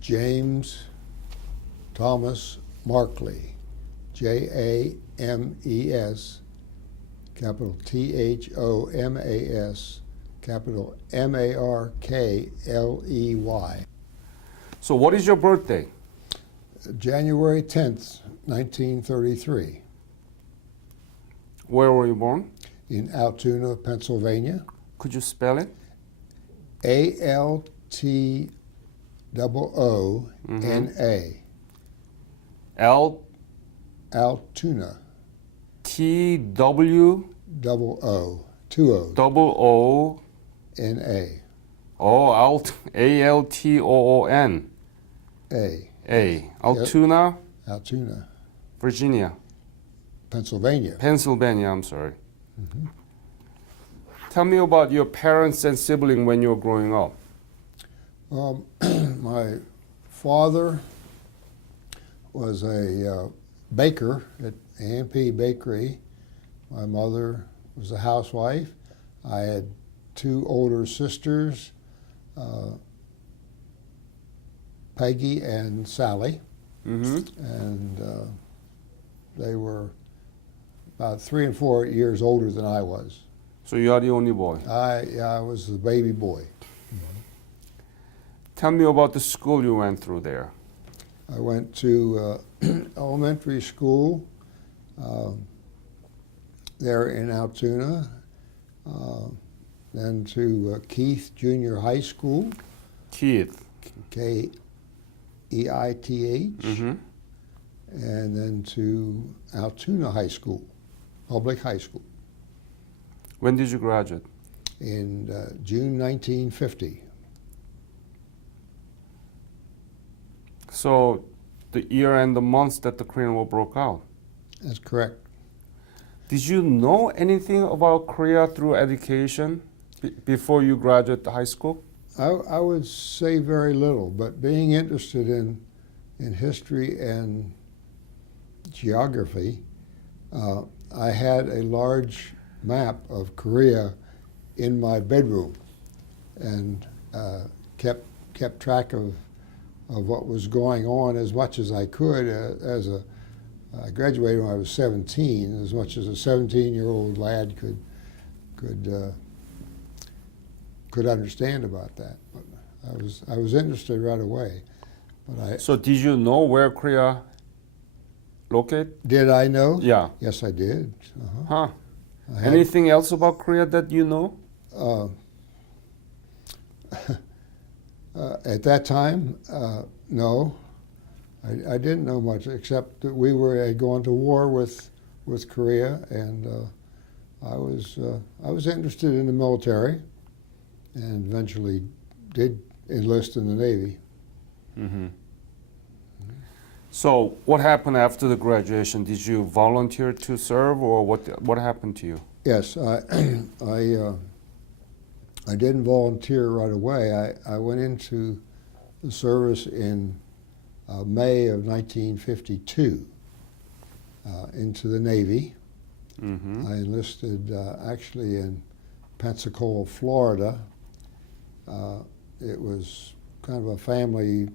James Thomas Markley, James, capital Thomas, capital Markley. So what is your birthday? January 10th, 1933, Where were you born? in Altoona, Pennsylvania. Could you spell it? Altoona. L Altoona, T W double O, two O's, double O N-A, Alton. A, Altoona, Altoona, Virginia. Pennsylvania. Pennsylvania, I'm sorry. Tell me about your parents and sibling when you were growing up. My father was a baker at A&P Bakery. My mother was a housewife. I had two older sisters, Peggy and Sally, and they were about 3 and 4 years older than I was. So you are the only boy. I was the baby boy. Tell me about the school you went through there. I went to elementary school there in Altoona, then to Keith Junior High School, Keith. Keith, and then to Altoona High School, public high school, When did you graduate? in June 1950. So the year and the months that the Korean War broke out. That's correct. Did you know anything about Korea through education before you graduated high school? I would say very little, but being interested in history and geography, I had a large map of Korea in my bedroom and kept track of what was going on as much as I could. I graduated when I was 17, as much as a 17-year-old lad could understand about that. But I was interested right away. But So did you know where Korea located? did I know? Yeah. Yes, I did. Huh. I had- Anything else about Korea that you know? At that time, no. I didn't know much, except that we had gone to war with Korea, and I was interested in the military, and eventually did enlist in the Navy. So what happened after the graduation? Did you volunteer to serve, or what happened to you? Yes, I didn't volunteer right away. I went into the service in May of 1952 into the Navy. I enlisted actually in Pensacola, Florida. It was kind of a family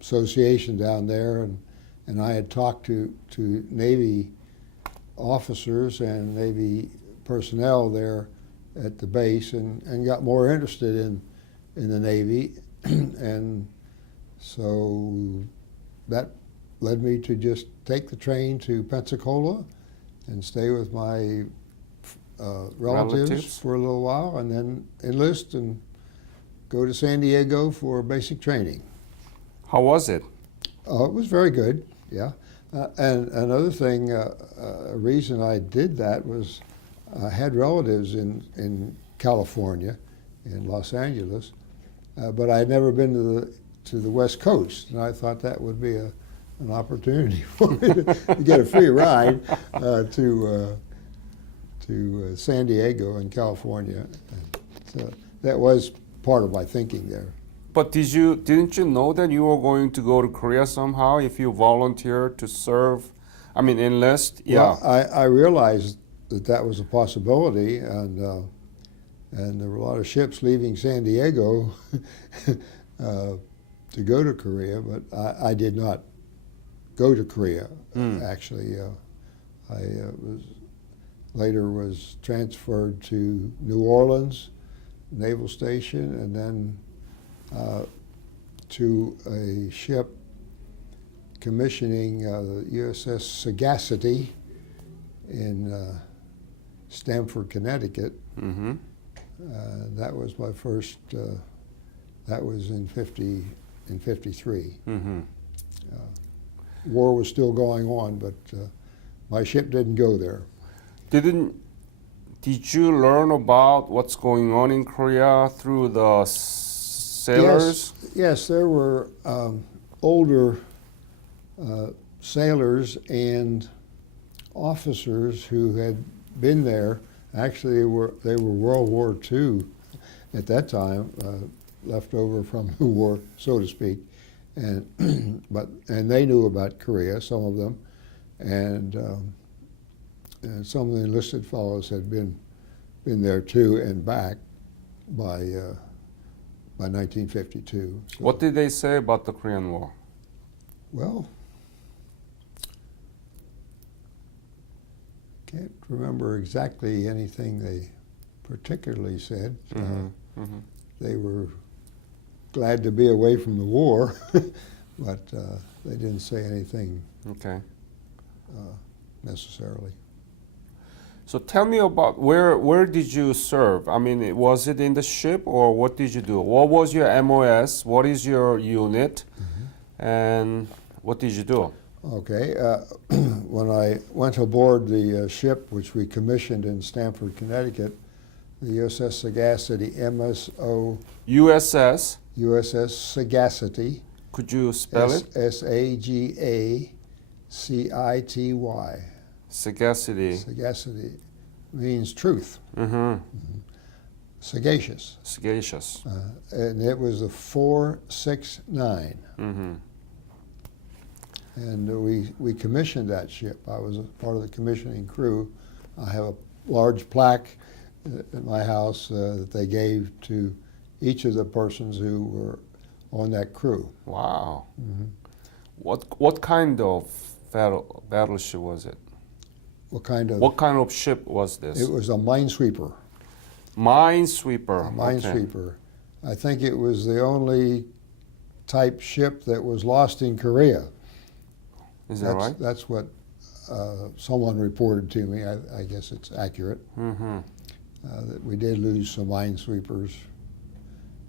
association down there, and I had talked to Navy officers and Navy personnel there at the base, and got more interested in the Navy, and so that led me to just take the train to Pensacola and stay with my relatives for a little while, and then enlist and go to San Diego for basic training. How was it? It was very good, yeah. And another thing, a reason I did that was I had relatives in California, in Los Angeles, but I had never been to the West Coast, and I thought that would be an opportunity for me to get a free ride to San Diego in California. So that was part of my thinking there. But didn't you know that you were going to go to Korea somehow if you volunteered to serve? I mean, enlist? Yeah. Well, I realized that was a possibility, and there were a lot of ships leaving San Diego to go to Korea, but I did not go to Korea. Actually, I later was transferred to New Orleans Naval Station, and then to a ship commissioning the USS Sagacity in Stamford, Connecticut. Mm-hmm. That was my first. That was in '53. Mm-hmm. War was still going on, but my ship didn't go there. Did you learn about what's going on in Korea through the sailors? Yes, there were older sailors and officers who had been there. Actually, they were World War II at that time, left over from the war, so to speak, and and they knew about Korea, some of them, and some of the enlisted fellows had been there too and back by 1952. So, What did they say about the Korean War? well, can't remember exactly anything they particularly said. They were glad to be away from the war, but they didn't say anything Okay. necessarily. So tell me about where did you serve? I mean, was it in the ship or what did you do? What was your MOS? What is your unit? And what did you do? Okay, when I went aboard the ship, which we commissioned in Stamford, Connecticut, the USS Sagacity, USS? USS Sagacity, Could you spell it? Sagacity. Sagacity. Sagacity means truth, Mm-hmm. sagacious. Sagacious. And it was a 469. Mm-hmm. And we commissioned that ship. I was a part of the commissioning crew. I have a large plaque at my house that they gave to each of the persons who were on that crew. Wow. What kind of battleship was it? What kind of? What kind of ship was this? It was a minesweeper. Minesweeper. A minesweeper. I think it was the only type ship that was lost in Korea. Is that right? That's what someone reported to me. I guess it's accurate. Mm-hmm. That we did lose some minesweepers.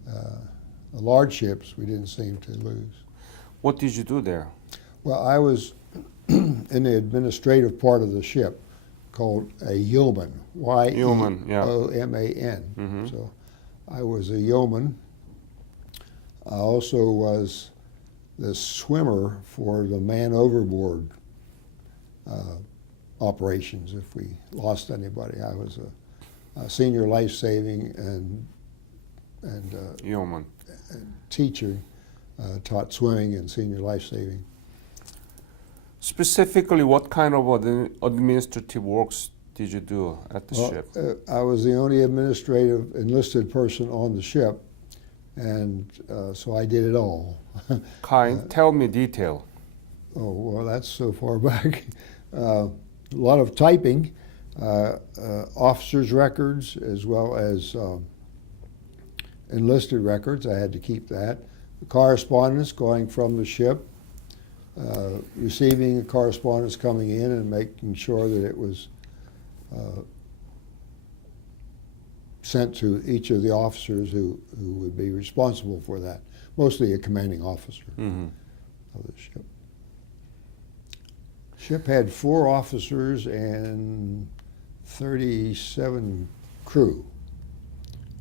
The large ships we didn't seem to lose. What did you do there? Well, I was in the administrative part of the ship called a yeoman, Yeoman, yeah. Y-E-O-M-A-N. Mhm. So I was a yeoman. I also was the swimmer for the man overboard operations if we lost anybody. I was a senior life-saving and Yeoman. teacher, taught swimming and senior life-saving. Specifically, what kind of administrative works did you do at the ship? I was the only administrative enlisted person on the ship, and so I did it all. Tell me detail. Oh, well, that's so far back. A lot of typing, officers' records, as well as enlisted records. I had to keep that. Correspondence going from the ship, receiving the correspondence coming in and making sure that it was sent to each of the officers who would be responsible for that, mostly a commanding officer of the ship. Ship had 4 officers and 37 crew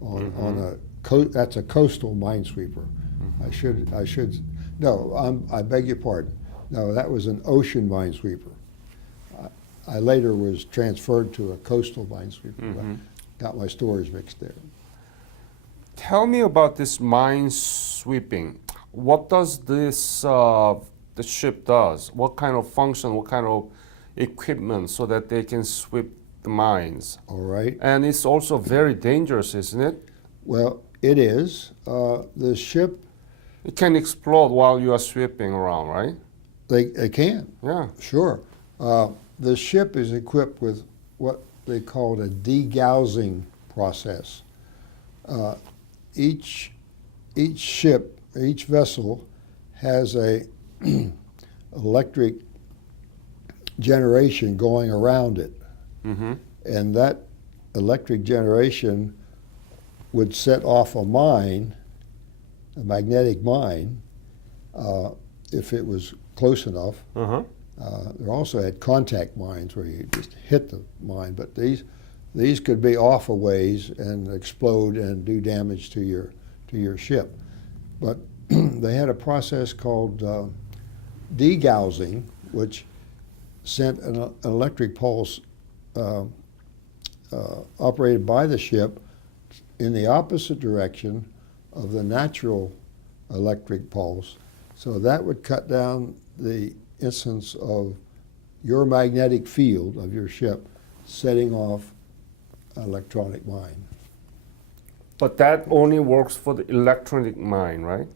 on a that's a coastal minesweeper. I beg your pardon. No, that was an ocean minesweeper. I later was transferred to a coastal minesweeper. But got my stories mixed there. Tell me about this minesweeping. What does this the ship does? What kind of function? What kind of equipment so that they can sweep the mines? All right. And it's also very dangerous, isn't it? Well, it is. The ship It can explode while you are sweeping around, right? They can, Yeah. sure. The ship is equipped with what they call a degaussing process. Each ship, each vessel has a electric generation going around it. Mm-hmm. And that electric generation would set off a mine, a magnetic mine, if it was close enough. Uh-huh. They also had contact mines where you just hit the mine, but these could be off a ways and explode and do damage to your ship. But they had a process called degaussing, which sent an electric pulse operated by the ship in the opposite direction of the natural electric pulse. So that would cut down the instance of your magnetic field of your ship setting off an electronic mine. But that only works for the electronic mine, right?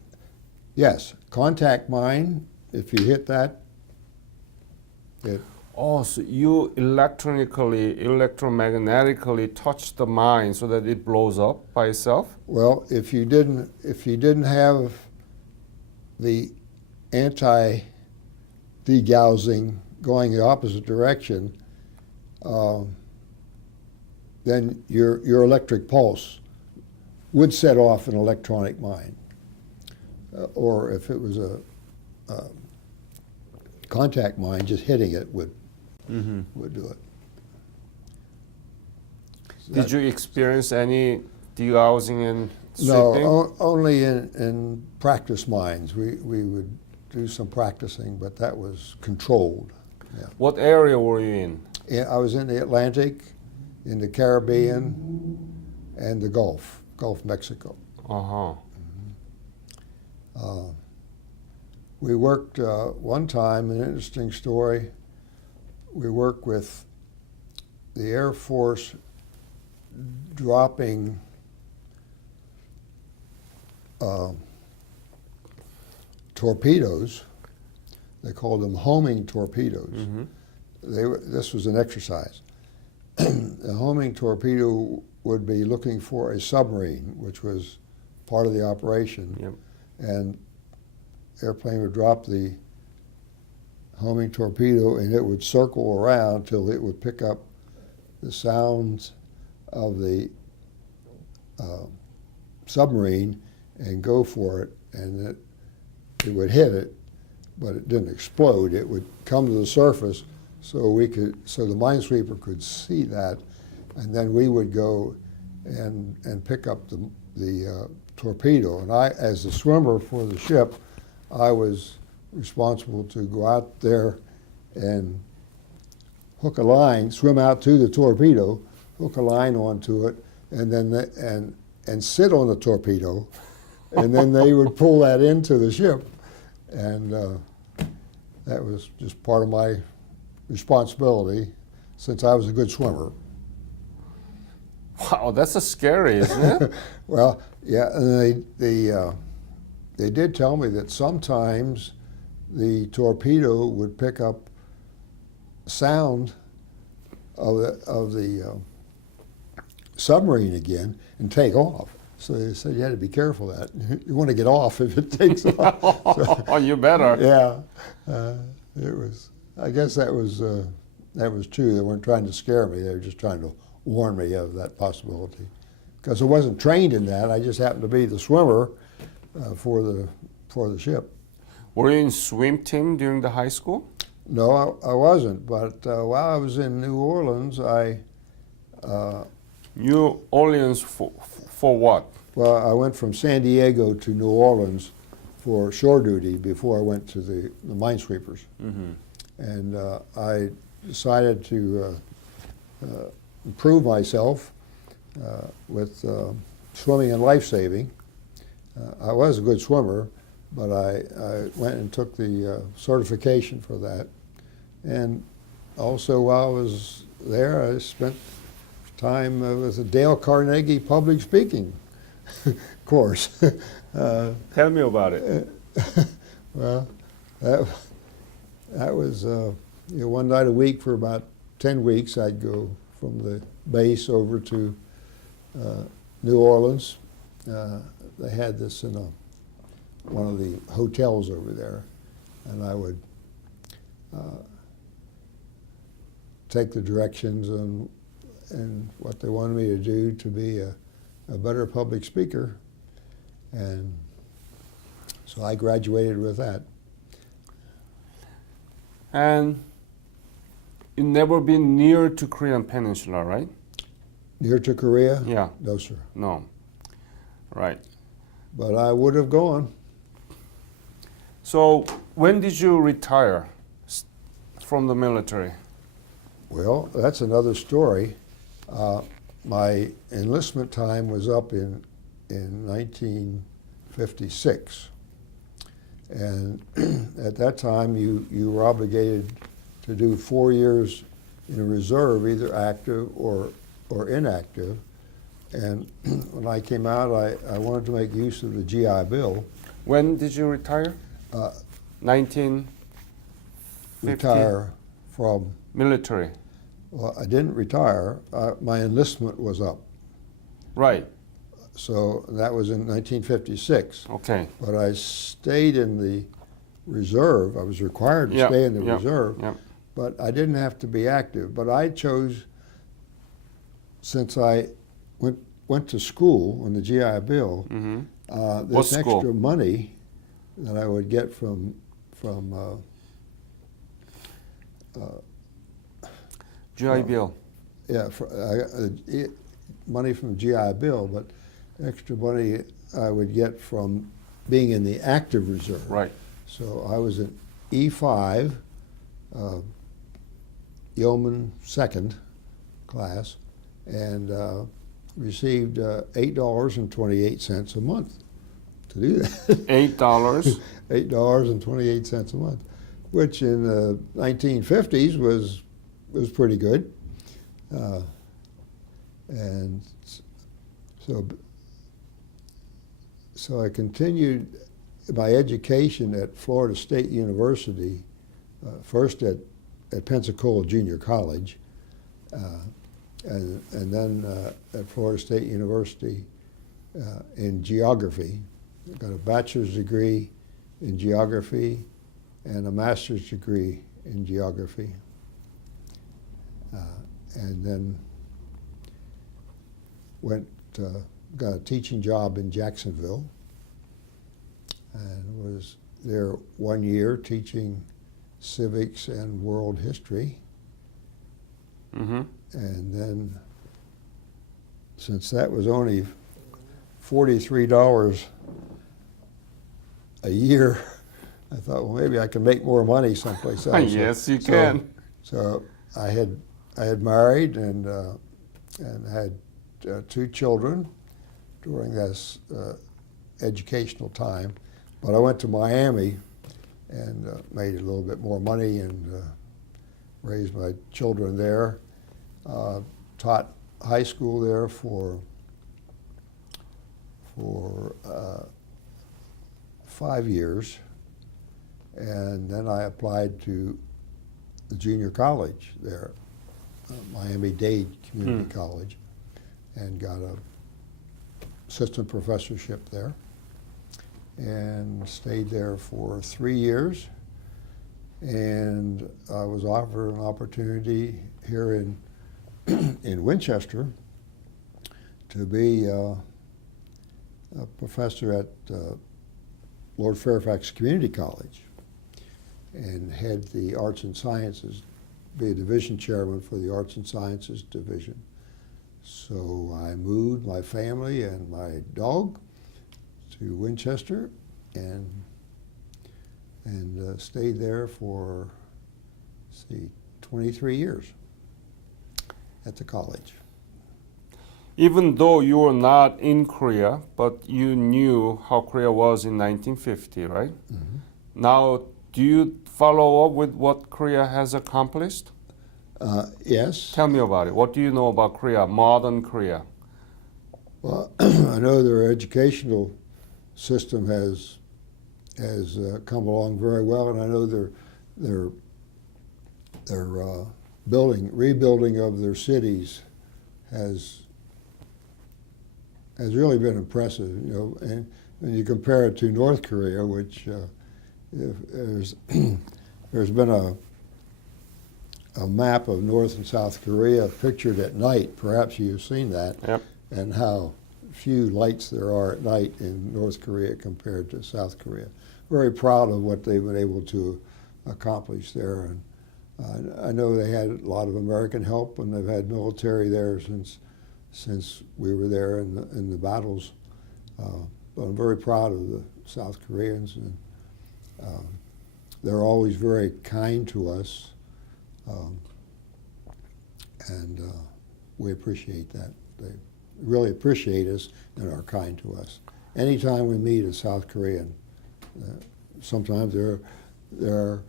Yes, contact mine, if you hit that, Oh, so you electromagnetically touch the mine so that it blows up by itself? well, if you didn't have the anti-degaussing going the opposite direction, then your electric pulse would set off an electronic mine. Or if it was a contact mine, just hitting it would do it. Did you experience any degaussing and No, sweeping? only in practice mines. We would do some practicing, but that was controlled. Yeah. What area were you in? I was in the Atlantic, in the Caribbean, and the Gulf of Mexico. Uh-huh. We worked one time, an interesting story, we worked with the Air Force dropping torpedoes. They called them homing torpedoes. Mm-hmm. This was an exercise. A homing torpedo would be looking for a submarine, which was part of the operation. Yep. And airplane would drop the homing torpedo and it would circle around till it would pick up the sounds of the submarine and go for it, and it would hit it, but it didn't explode. It would come to the surface so the minesweeper could see that, and then we would go and pick up the torpedo. And I, as the swimmer for the ship, I was responsible to go out there and hook a line, swim out to the torpedo, hook a line onto it, and then and sit on the torpedo, and then they would pull that into the ship, and that was just part of my responsibility since I was a good swimmer. Wow, that's a scary, isn't it? Well, yeah, and they did tell me that sometimes the torpedo would pick up sound of the submarine again and take off. So they said you had to be careful of that. You want to get off if it takes off. So, Oh, you better. yeah, it was. I guess that was true. They weren't trying to scare me. They were just trying to warn me of that possibility. Because I wasn't trained in that. I just happened to be the swimmer for the ship. Were you in swim team during the high school? No, I wasn't. But while I was in New Orleans, New Orleans for what? Well, I went from San Diego to New Orleans for shore duty before I went to the minesweepers. Mm-hmm. And I decided to improve myself with swimming and life saving. I was a good swimmer, but I went and took the certification for that. And also while I was there, I spent time with the Dale Carnegie public speaking of course. Tell me about it. Well, that was one night a week for about 10 weeks. I'd go from the base over to New Orleans. They had this in one of the hotels over there, and I would take the directions and what they wanted me to do to be a better public speaker, and so I graduated with that. And you never been near to Korean Peninsula, right? Near to Korea? Yeah. No, sir. No. Right. But I would have gone. So when did you retire from the military? Well, that's another story. My enlistment time was up in 1956. And at that time, you were obligated to do 4 years in a reserve, either active or inactive. And when I came out, I wanted to make use of the GI Bill. When did you retire? 1950? Retire from Military. Well, I didn't retire. My enlistment was up. Right. So that was in 1956. Okay. But I stayed in the reserve. I was required to stay in the reserve. Yep. But I didn't have to be active. But I chose, since I went to school on the GI Bill, this extra money that I would get from GI Bill. Yeah, money from GI Bill, but extra money I would get from being in the active reserve. Right. So I was an E5, yeoman second class, and received $8.28 a month to do that. $8. $8.28 a month, which in the 1950s was pretty good. And so I continued my education at Florida State University, first at Pensacola Junior College, and then at Florida State University in geography. I got a bachelor's degree in geography and a master's degree in geography. And then got a teaching job in Jacksonville, and was there 1 year teaching civics and world history. Mm-hmm. And then, since that was only $43 a year, I thought, well, maybe I can make more money someplace else. Yes, you can. So I had married and had 2 children during this educational time, but I went to Miami and made a little bit more money and raised my children there. Taught high school there for 5 years, and then I applied to the junior college there, Miami-Dade Community College, and got a assistant professorship there, and stayed there for 3 years. And I was offered an opportunity here in Winchester to be a professor at Lord Fairfax Community College and head the Arts and Sciences, be a division chairman for the Arts and Sciences division. So I moved my family and my dog to Winchester and stayed there for, 23 years at the college. Even though you were not in Korea, but you knew how Korea was in 1950, right? Mm-hmm. Now, do you follow up with what Korea has accomplished? Yes. Tell me about it. What do you know about Korea, modern Korea? Well, I know their educational system has come along very well, and I know their rebuilding of their cities has really been impressive. You know, and when you compare it to North Korea, which there's been a map of North and South Korea pictured at night. Perhaps you've seen that, Yep. and how few lights there are at night in North Korea compared to South Korea. Very proud of what they've been able to accomplish there, and I know they had a lot of American help, and they've had military there since we were there in the battles. But I'm very proud of the South Koreans, and they're always very kind to us, and we appreciate that. They really appreciate us and are kind to us. Anytime we meet a South Korean, sometimes there are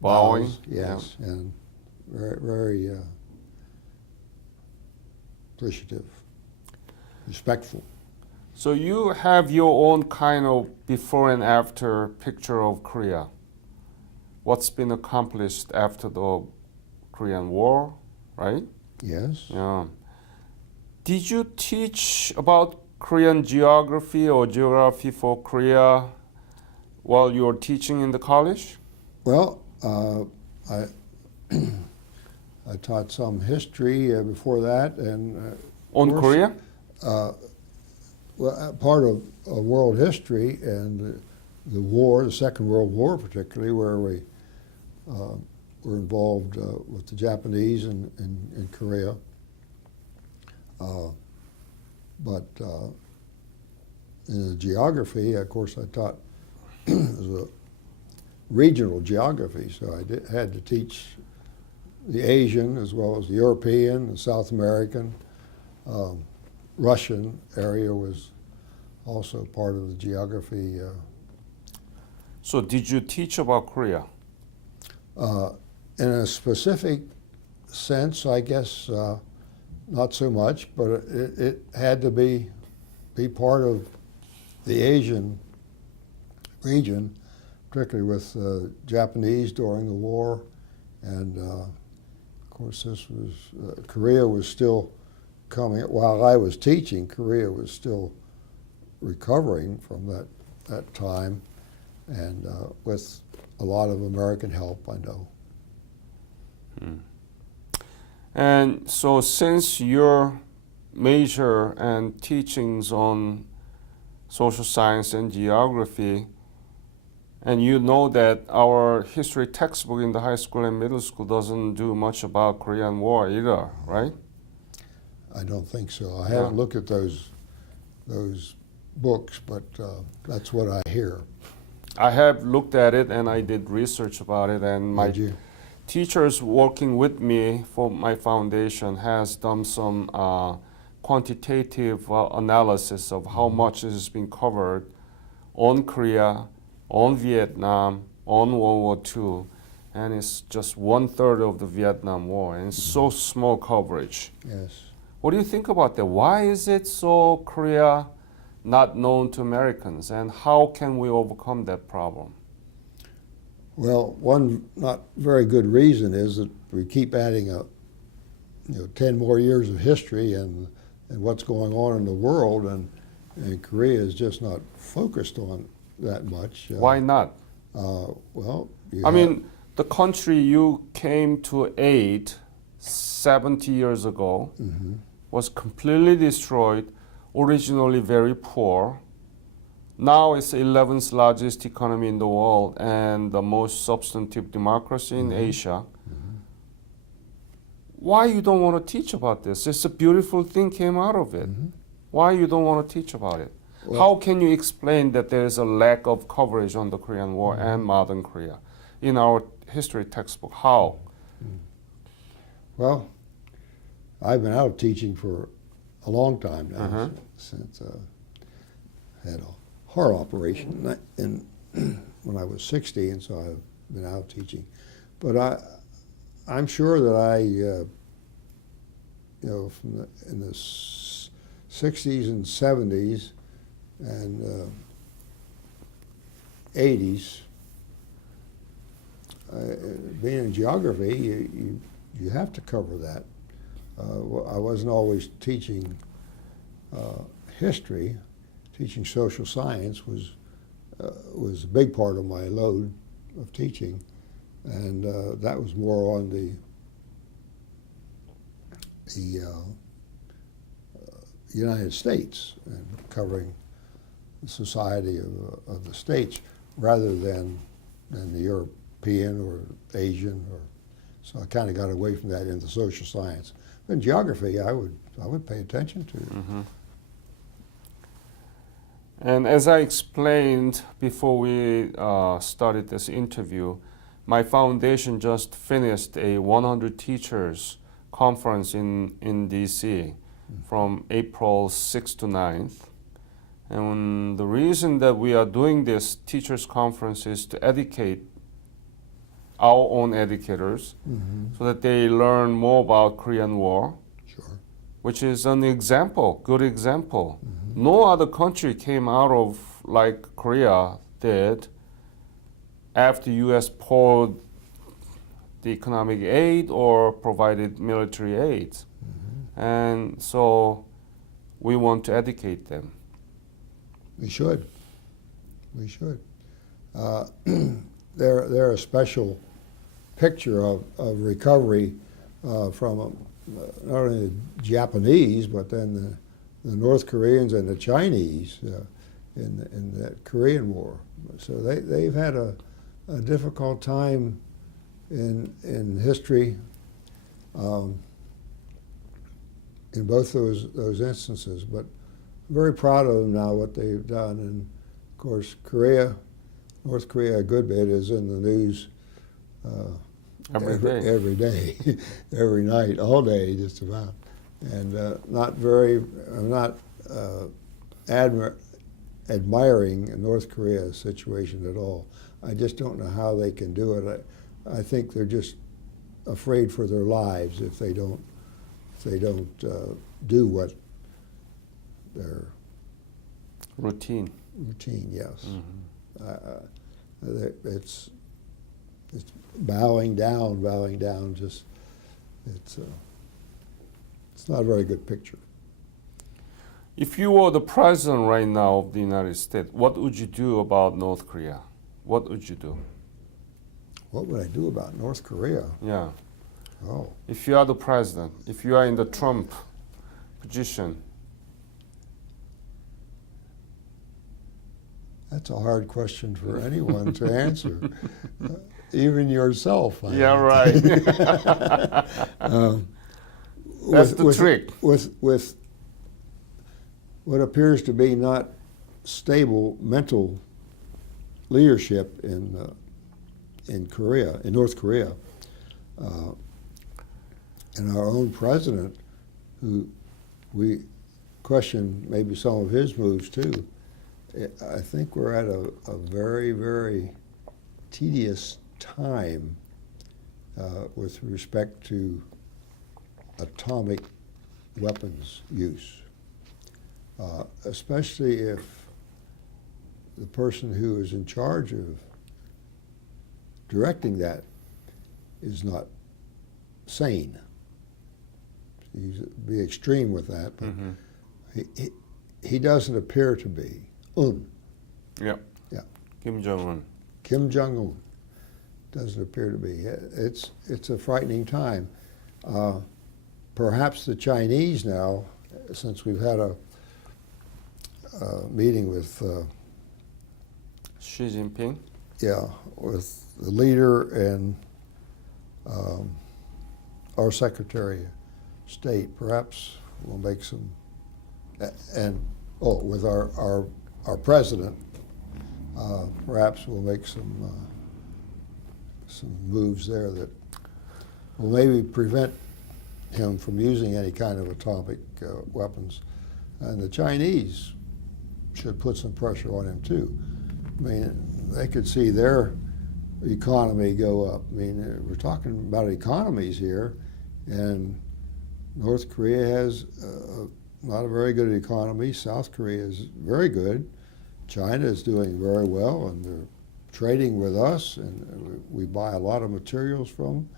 Bowing. bows, yes, and very appreciative, respectful. So you have your own kind of before and after picture of Korea. What's been accomplished after the Korean War, right? Yes. Yeah. Did you teach about Korean geography or geography for Korea while you were teaching in the college? Well, I I taught some history before that, and On course, Korea? part of world history and the war, the Second World War particularly, where we were involved with the Japanese in Korea. But in the geography, of course, I taught as a regional geography, so I had to teach the Asian as well as the European, the South American, Russian area was also part of the geography. So did you teach about Korea? In a specific sense, I guess not so much, but it had to be part of the Asian region, particularly with Japanese during the war, and of course this was Korea was still coming. While I was teaching, Korea was still recovering from that time, and with a lot of American help, I know. And so since your major and teachings on social science and geography, and you know that our history textbook in the high school and middle school doesn't do much about Korean War either, right? I don't think so. I haven't looked at those books, but that's what I hear. I have looked at it and I did research about it, and my Did you? teachers working with me for my foundation has done some quantitative analysis of how much has been covered on Korea, on Vietnam, on World War II, and it's just 1/3 of the Vietnam War, and it's so small coverage. Yes. What do you think about that? Why is it so Korea not known to Americans, and how can we overcome that problem? Well, one not very good reason is that we keep adding 10 more years of history and what's going on in the world, and Korea is just not focused on that much. Why not? Well, I mean, the country you came to aid 70 years ago was completely destroyed, originally very poor. Now it's the 11th largest economy in the world and the most substantive democracy in Asia. Why you don't want to teach about this? It's a beautiful thing came out of it. Why you don't want to teach about it? Well, how can you explain that there is a lack of coverage on the Korean War and modern Korea in our history textbook? How? Well, I've been out of teaching for a long time now, since I had a heart operation when I was 60, and so I've been out teaching. But I'm sure that in the 60s and 70s and 80s, being in geography, you have to cover that. I wasn't always teaching history. Teaching social science was a big part of my load of teaching, and that was more on the United States and covering the society of the states rather than the European or Asian, or so I kind of got away from that into social science. In geography, I would pay attention to. Mm-hmm. And as I explained before we started this interview, my foundation just finished a 100 teachers conference in DC from April 6th to 9th. And the reason that we are doing this teachers conference is to educate our own educators so that they learn more about Korean War, Sure. which is an example, good example. No other country came out of like Korea did after U.S. poured the economic aid or provided military aid. And so we want to educate them. We should. We should. They're a special picture of recovery from not only the Japanese, but then the North Koreans and the Chinese in the Korean War. So they've had a difficult time in history in both those instances. But I'm very proud of them now, what they've done. And of course, North Korea, a good bit, is in the news every day, every night, all day, just about. And I'm not admiring North Korea's situation at all. I just don't know how they can do it. I think they're just afraid for their lives if they don't do what their Routine. Yes. It's bowing down. Just it's not a very good picture. If you were the president right now of the United States, what would you do about North Korea? What would you do? What would I do about North Korea? Yeah. Oh, If you are the president, if you are in the Trump position, that's a hard question for anyone to answer, even yourself. yeah, right. That's the trick. With what appears to be not stable mental leadership in North Korea, and our own president, who we question maybe some of his moves too. I think we're at a very, very tedious time with respect to atomic weapons use, especially if the person who is in charge of directing that is not sane. He's be extreme with that, but he doesn't appear to be. Yeah. Yeah. Kim Jong-un. Kim Jong-un doesn't appear to be. It's a frightening time. Perhaps the Chinese now, since we've had a meeting with Xi Jinping. yeah, with the leader and our Secretary of State, perhaps we'll make some, with our president, perhaps we'll make some moves there that will maybe prevent him from using any kind of atomic weapons. And the Chinese should put some pressure on him too. I mean, they could see their economy go up. I mean, we're talking about economies here, and North Korea has not a very good economy. South Korea is very good. China is doing very well, and they're trading with us, and we buy a lot of materials from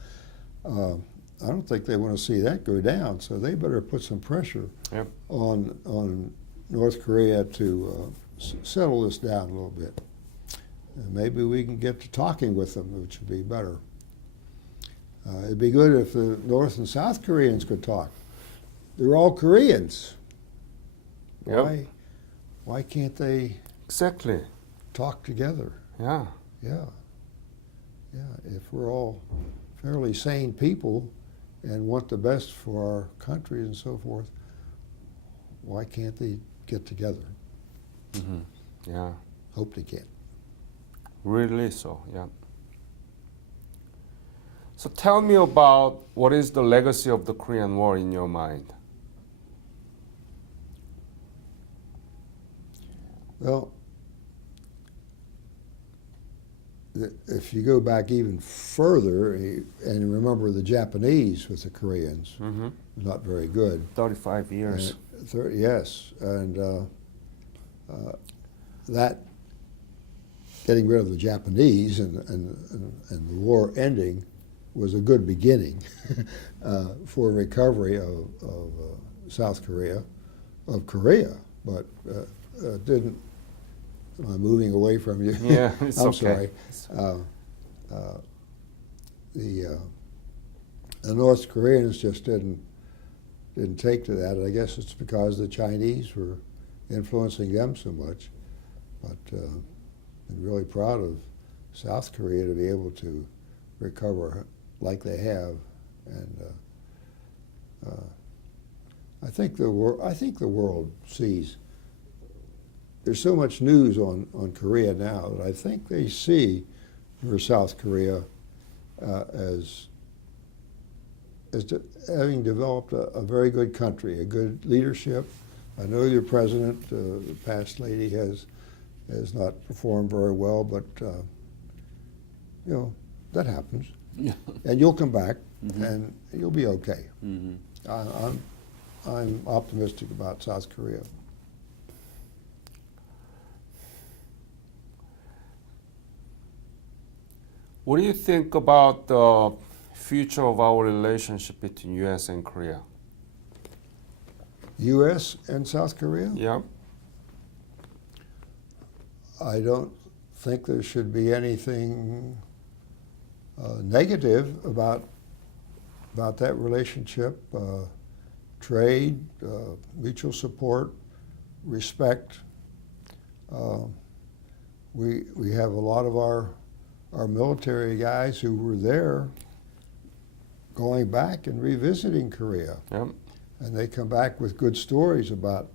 them. I don't think they want to see that go down, so they better put some pressure Yep. on North Korea to settle this down a little bit. And maybe we can get to talking with them, which would be better. It'd be good if the North and South Koreans could talk. They're all Koreans. Yep. Why can't they Exactly. talk together? Yeah. Yeah. If we're all fairly sane people and want the best for our country and so forth, why can't they get together? Mm-hmm. Yeah. Hope they can. Really so, yeah. So tell me about what is the legacy of the Korean War in your mind? Well, if you go back even further and remember the Japanese with the Koreans, Mm-hmm. not very good. 35 years. Yes, and that getting rid of the Japanese and the war ending was a good beginning for recovery of South Korea, of Korea, but didn't. Am I moving away from you? Yeah, it's I'm okay. sorry. The North Koreans just didn't take to that. I guess it's because the Chinese were influencing them so much. But I'm really proud of South Korea to be able to recover like they have, and I think the world sees. There's so much news on Korea now that I think they see for South Korea as having developed a very good country, a good leadership. I know your president, the past lady, has not performed very well, but you know, that happens. Yeah. And you'll come back, Mm-hmm. and you'll be okay. Mm-hmm. I'm optimistic about South Korea. What do you think about the future of our relationship between U.S. and Korea? U.S. and South Korea? Yeah. I don't think there should be anything negative about that relationship. Trade, mutual support, respect. We have a lot of our military guys who were there going back and revisiting Korea. Yeah. And they come back with good stories about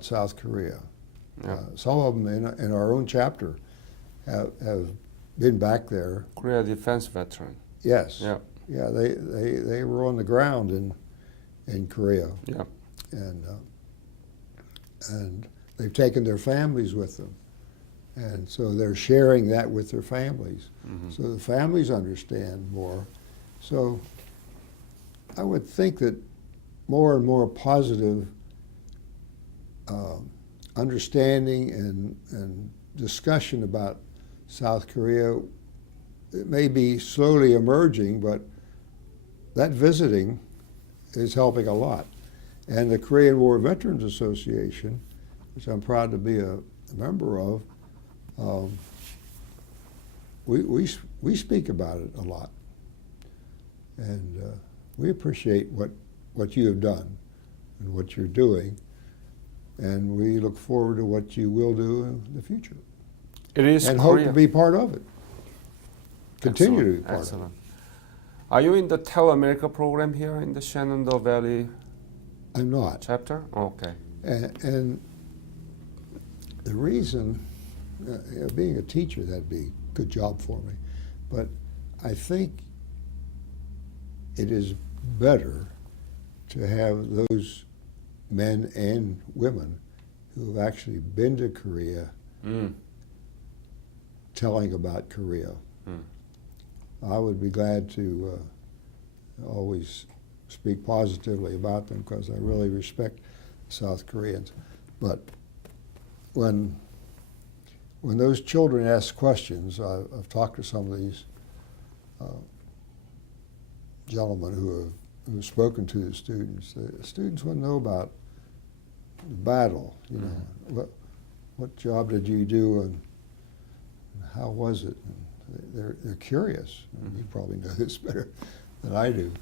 South Korea. Yeah. Some of them in our own chapter have been back there. Korea defense veteran. Yes. Yeah. Yeah. They were on the ground in Korea, Yeah. and they've taken their families with them, and so they're sharing that with their families. Mm-hmm. So the families understand more. So I would think that more and more positive understanding and discussion about South Korea, it may be slowly emerging, but that visiting is helping a lot. And the Korean War Veterans Association, which I'm proud to be a member of, we speak about it a lot. And we appreciate what you have done and what you're doing, and we look forward to what you will do in the future. It is And Korea. hope to be part of it. Continue to be part Excellent. of it. Are you in the Tell America program here in the Shenandoah Valley I'm not. chapter? Okay. And the reason, being a teacher, that'd be a good job for me. But I think it is better to have those men and women who have actually been to Korea telling about Korea. I would be glad to always speak positively about them because I really respect South Koreans. But when those children ask questions, I've talked to some of these gentlemen who have spoken to the students. The students want to know about the battle. You know, what job did you do, and how was it? And they're curious. You probably know this better than I do.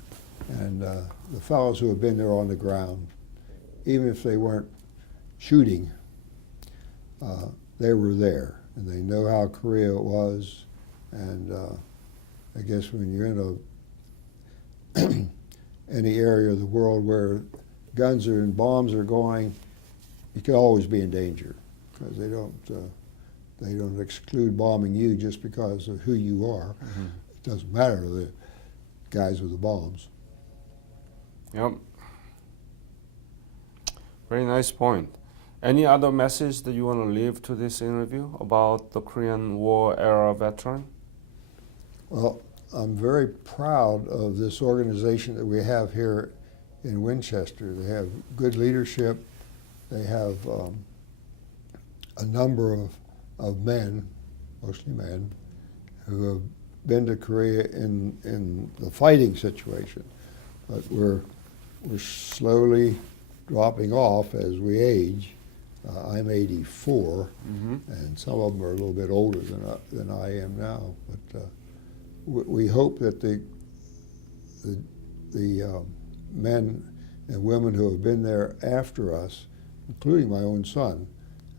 And the fellows who have been there on the ground, even if they weren't shooting, they were there, and they know how Korea was. And I guess when you're in any area of the world where guns and bombs are going, you can always be in danger, because they don't exclude bombing you just because of who you are. It doesn't matter to the guys with the bombs. Yep. Very nice point. Any other message that you want to leave to this interview about the Korean War era veteran? Well, I'm very proud of this organization that we have here in Winchester. They have good leadership. They have a number of men, mostly men, who have been to Korea in the fighting situation. But we're slowly dropping off as we age. I'm 84, and some of them are a little bit older than I am now. But we hope that the men and women who have been there after us, including my own son,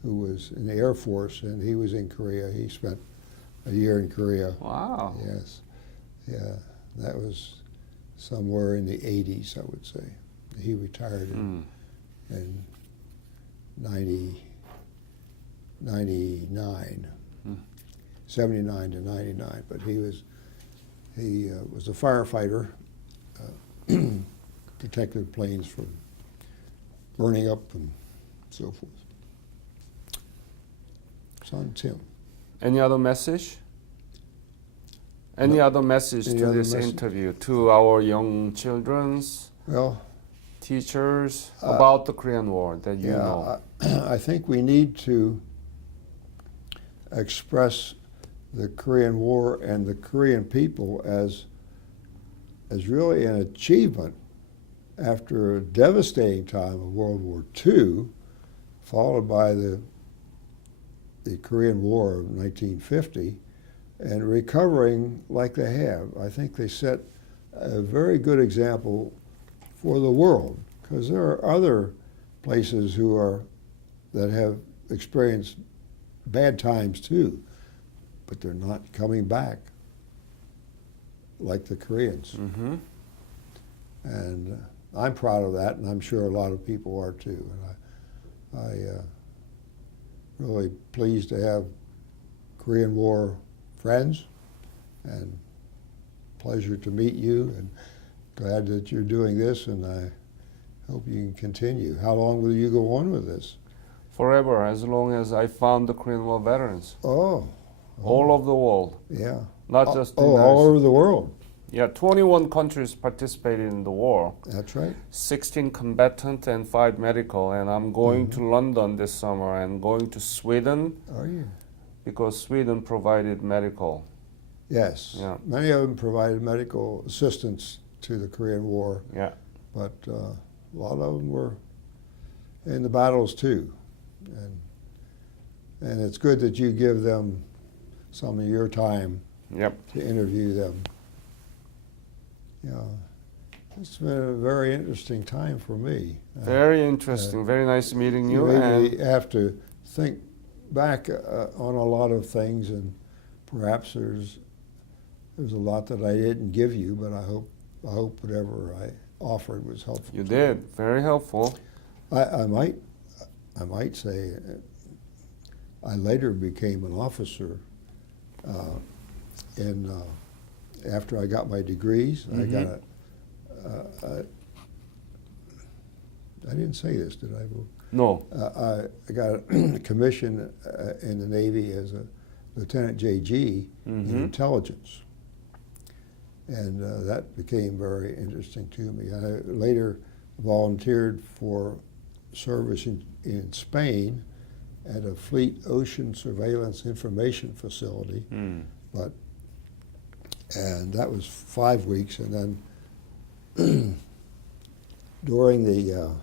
who was in the Air Force, and he was in Korea. He spent a year in Korea. Wow. Yes. Yeah, that was somewhere in the 80s, I would say. He retired in 99, 79 to 99. But he was a firefighter, protected planes from burning up and so forth. Son Tim. Any other message? Any other message Any to other this message? interview, to our young children's Well, teachers about the Korean War that you know? I think we need to express the Korean War and the Korean people as really an achievement after a devastating time of World War II, followed by the Korean War of 1950, and recovering like they have. I think they set a very good example for the world, because there are other places that have experienced bad times too, but they're not coming back like the Koreans. And I'm proud of that, and I'm sure a lot of people are too. And I really pleased to have Korean War friends, and pleasure to meet you, and glad that you're doing this, and I hope you can continue. How long will you go on with this? Forever, as long as I found the Korean War veterans. Oh. All over the world, Yeah. not just the all United over the world. Yeah, 21 countries participated in the war. That's right. 16 combatant and 5 medical. And I'm going to London this summer and going to Sweden. Are you? Because Sweden provided medical. Yes. Yeah. Many of them provided medical assistance to the Korean War, Yeah. but a lot of them were in the battles too. And it's good that you give them some of your time Yep. to interview them. Yeah, it's been a very interesting time for me. Very interesting. Very nice meeting you. You And really have to think back on a lot of things, and perhaps there's a lot that I didn't give you, but I hope whatever I offered was helpful. you did. Very helpful. I might say I later became an officer after I got my degrees. I got I didn't say this, did I? No. I got a commission in the Navy as a Lieutenant JG in intelligence. And that became very interesting to me. I later volunteered for service in Spain at a fleet ocean surveillance information facility. And that was 5 weeks, and then during the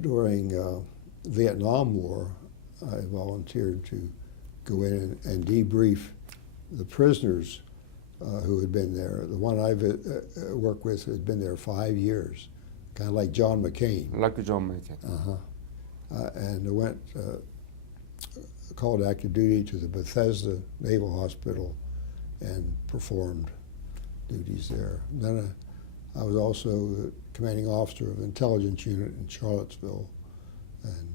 during Vietnam War, I volunteered to go in and debrief the prisoners who had been there. The one I worked with had been there 5 years, kind of like John McCain. Like John McCain. And I went, called active duty to the Bethesda Naval Hospital and performed duties there. Then I was also the commanding officer of the intelligence unit in Charlottesville, and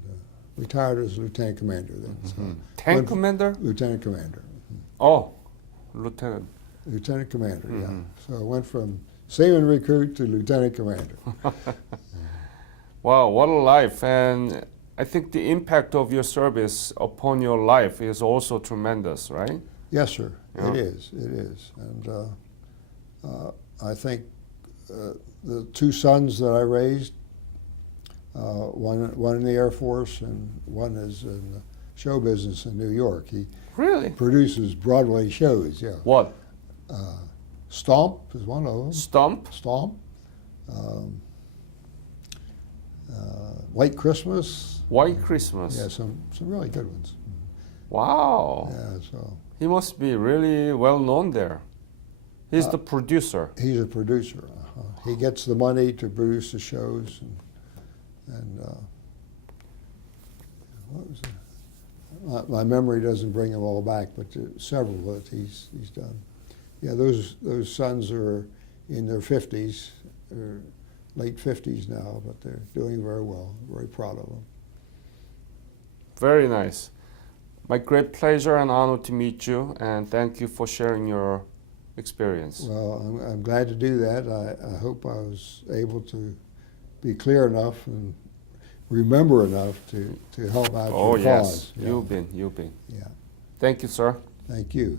retired as lieutenant commander then. So Tank commander? Lieutenant commander. Oh, lieutenant. Lieutenant commander, yeah. So I went from seaman recruit to lieutenant commander. Wow, what a life. And I think the impact of your service upon your life is also tremendous, right? Yes, sir. Yeah. It is. It is. And I think the two sons that I raised, one in the Air Force and one is in the show business in New York. He Really? produces Broadway shows, yeah. What? Stomp is one of them. Stump? Stomp. White Christmas. White Christmas? Yeah, some really good ones. Wow. Yeah, so He must be really well known there. He's the producer. he's a producer. He gets the money to produce the shows, and what was it? My memory doesn't bring them all back, but several that he's done. Yeah, those sons are in their 50s, or late 50s now, but they're doing very well. Very proud of them. Very nice. My great pleasure and honor to meet you, and thank you for sharing your experience. Well, I'm glad to do that. I hope I was able to be clear enough and remember enough to help out Oh your yes, cause. Yeah. you've been. Yeah. Thank you, sir. Thank you.